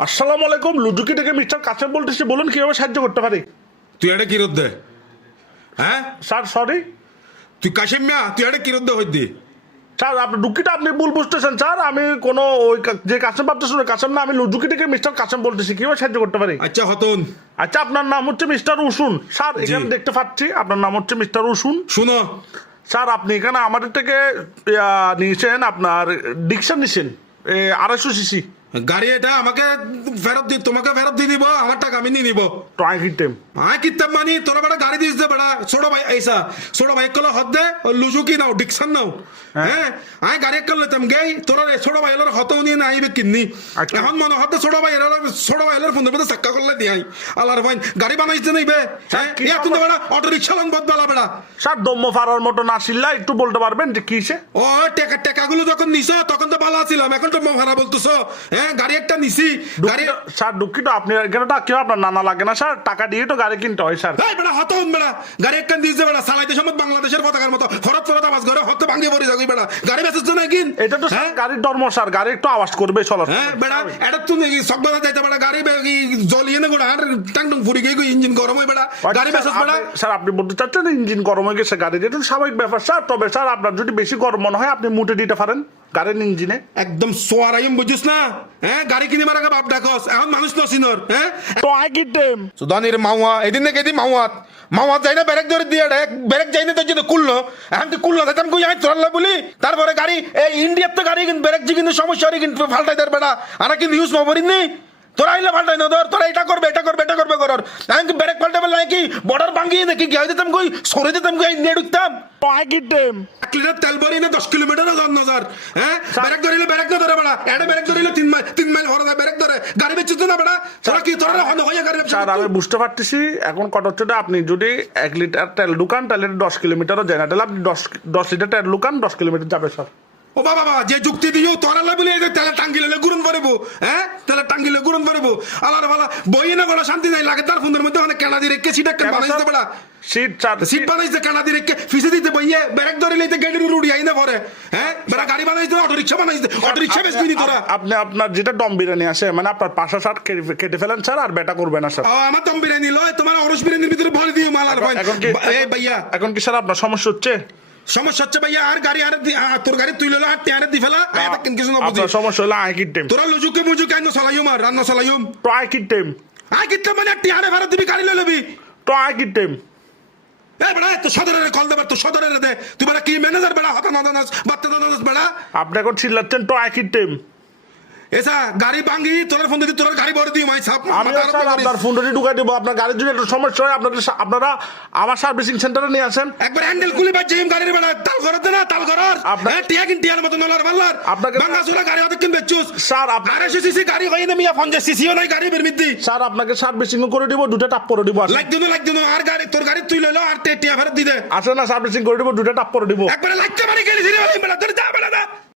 আসসালামু আলাইকুম, লুজুকি থেকে মিস্টার কাসেম বলতেছি। বলুন কিভাবে সাহায্য করতে পারি? তুই এটা কি রোদ দে? হ্যাঁ স্যার সরি তুই কাশিম মিয়া, তুই এটা কি রোদ দে হইদি? স্যার, আপনার দুঃখিটা আপনি ভুল বুঝতেছেন স্যার। আমি কোনো ওই যে কাসেম ভাবতেছেন ওই কাসেম না, আমি লুজুকি থেকে মিস্টার কাসেম বলতেছি। কিভাবে সাহায্য করতে পারি? আচ্ছা হতন, আচ্ছা, আপনার নাম হচ্ছে মিস্টার উসুন স্যার, এখানে দেখতে পাচ্ছি আপনার নাম হচ্ছে মিস্টার উসুন। শুনো স্যার, আপনি এখানে আমাদের থেকে নিয়েছেন, আপনার ডিকশন নিয়েছেন 250 সিসি। গাড়ি এটা আমাকে ফেরত দি, তোমাকে ফেরত দিয়ে দিব, আমার টাকা আমি নিয়ে নিব। ট্রাই কিটেম আয় কিতাব মানি তোরা বেটা গাড়ি দিস দে বেটা, ছোট ভাই এইসা ছোট ভাই কল হদ দে, লুজু কি নাও ডিকশন নাও। হ্যাঁ আয় গাড়ি কল লইতাম গেই তোরা ছোট ভাই এলার হত নিয়ে না আইবে কিন্নি। আচ্ছা। এখন মনে হতে ছোট ভাই এলার ফোন দেবে চাক্কা করলে দিয়াই আল্লাহর ফাইন গাড়ি বানাইতে নাইবে। হ্যাঁ কি ইয়া তুমি বেটা অটো রিক্সা লন বদ বেলা বেটা। স্যার, দম্য ফারার মতো না শিল্লা, একটু বলতে পারবেন যে কিসে? ও টেকাগুলো যখন নিছো তখন তো ভালো ছিলাম, এখন তো ভাড়া বলতেছো। হ্যাঁ গাড়ি একটা নিছি গাড়ি। স্যার দুঃখিত, আপনি এখানে কেউ আপনার নানা লাগে না স্যার, টাকা দিয়ে তো গাড়ি কিনতে হয় স্যার। এই বেটা হত বেটা গাড়ি একটা দিছে বেটা চালাইতে সময় বাংলাদেশের পতাকার মতো হরত ফরত আওয়াজ করে হতে ভাঙিয়ে পড়ে যাবি বেটা। গাড়ি বেচেছ না কিন এটা তো স্যার গাড়ির ধর্ম স্যার, গাড়ি একটু আওয়াজ করবে চলো। হ্যাঁ বেটা এটা তুমি সকবাদা যাইতে বেটা গাড়ি জ্বলিয়ে না গোড়া আর টাং টং ফুরি গিয়ে ইঞ্জিন গরম হয়ে বেটা গাড়ি বেচেছ বেটা। স্যার আপনি বলতে চাচ্ছেন ইঞ্জিন গরম হয়ে গেছে গাড়ির, এটা স্বাভাবিক ব্যাপার স্যার। তবে স্যার আপনার যদি বেশি গরম মনে হয় আপনি মুটে দিতে পারেন গাড়ির ইঞ্জিনে। একদম সোয়ারাইম বুঝিস না? হ্যাঁ গাড়ি কিনিবার আগে বাপ ডাকস, এখন মানুষ তো চিনর। হ্যাঁ তো আই কিটেম সুদানির মাওয়া এদিন নাকি এদিন মাওয়াত যাই না ব্রেক ধরে দিয়ে ব্রেক যাই না তো যদি কুললো এখন তুই কুললো তাই আমি আমি চললে বলি তারপরে গাড়ি এই ইন্ডিয়ার তো গাড়ি কিন্তু ব্রেক কিন্তু সমস্যা কিন্তু ফাল্টাই দেয় বেটা। আর কিন্তু ইউজ নবরিন নেই তোরা আইলে ফাল্টাই না ধর, তোরা এটা করবে করার আমি কি ব্রেক ফাল্টাবে নাকি বর্ডার ভাঙিয়ে নাকি গিয়ে দিতাম কই সরে দিতাম কই নিয়ে ঢুকতাম। তো আই কিটেম 1 লিটার তেল ভরি না 10 কিলোমিটার নজর। হ্যাঁ ব্রেক ধরিলে ব্রেক না ধরে বেড়া, এটা ব্রেক ধরিলে 3 মাইল হরে যায় ব্রেক ধরে গাড়ি বেচছিস না বেড়া। তোরা কি তোরা হয়ে গাড়ি স্যার আমি বুঝতে পারতেছি এখন কত হচ্ছে। আপনি যদি 1 লিটার তেল ঢুকান তাহলে 10 কিলোমিটারও যায় না, তাহলে আপনি 10 লিটার তেল ঢুকান 10 কিলোমিটার যাবে স্যার। ও বাবা যে যুক্তি দিও তোরা বলে তেলে টাঙ্গিলে গুরুন পারবো। হ্যাঁ তেলে টাঙ্গিলে গুরুন পারবো আলার ভালা বই না গলা শান্তি নাই লাগে তার ফোনের মধ্যে অনেক কেনা দিয়ে রেখে সিটা কেন বানাইতে বেড়া সিট বানাইছে কেনা দিয়ে রেখে ফিসে দিতে বইয়ে ব্রেক ধরে লইতে গাড়ির রুড়ি আই না পরে। হ্যাঁ বেড়া গাড়ি বানাইছে অটো রিক্সা বানাইছে, অটো রিক্সা বেচবি নি তোরা। আপনি আপনার যেটা দম বিরিয়ানি আছে মানে আপনার 560 কেটে ফেলেন স্যার, আর বেটা করবে না স্যার। আমার দম বিরিয়ানি লয় তোমার অরস বিরিয়ানির ভিতরে ভরে দিও মালার ভাই। এই ভাইয়া এখন কি স্যার আপনার সমস্যা হচ্ছে? সমস্যা হচ্ছে ভাইয়া আর গাড়ি আর তোর গাড়ি তুই লইলো আর টেয়ারে দি ফেলা কিছু না বুঝি। আপনার সমস্যা হলো আই কিটেম। তোরা মুজুকে আইনো চালাইম আর রান্না চালাইম। তো আই কিটেম আই কিটতে মানে টেয়ারে ভাড়া দিবি গাড়ি লই লবি। তো আই কিটেম। এই বেড়া তো সদরের কল দেবার তো সদরের দে তুই বেড়া কি ম্যানেজার বেড়া হতা নাদানাস বাত্তা দাদানাস বেড়া। আপনি এখন চিল্লাচ্ছেন তো আই কিটেম। এসা গাড়ি ভাঙি তোর ফোন দিদি তোর গাড়ি ভরে দিই মাই সাপ আমি স্যার আপনার ফোনটা ঢুকাই দেবো। আপনার গাড়ির যদি একটু সমস্যা হয় আপনারা আমার সার্ভিসিং সেন্টারে নিয়ে আসেন। একবার হ্যান্ডেল খুলে বাজে গাড়ির বেড়া তাল করতে না তাল করার আপনার টিয়া কিন টিয়ার মত নলার বাল্লার আপনাকে ভাঙা চুলা গাড়ি হতে কিন বেচুস স্যার। 250 সিসি গাড়ি হই না মিয়া 50 সিসিও নাই গাড়ি বের মিদ্দি স্যার আপনাকে সার্ভিসিং করে দিব, দুটো টাপ করে দিব। লাগ দিন আর গাড়ি তোর গাড়ি তুই লইলো আর টিয়া ফেরত দি দে। আসলে না সার্ভিসিং করে দিব, দুটো টাপ করে দিব। একবার লাগতে মানে গেলি রে বেড়া তোর যা বেড়া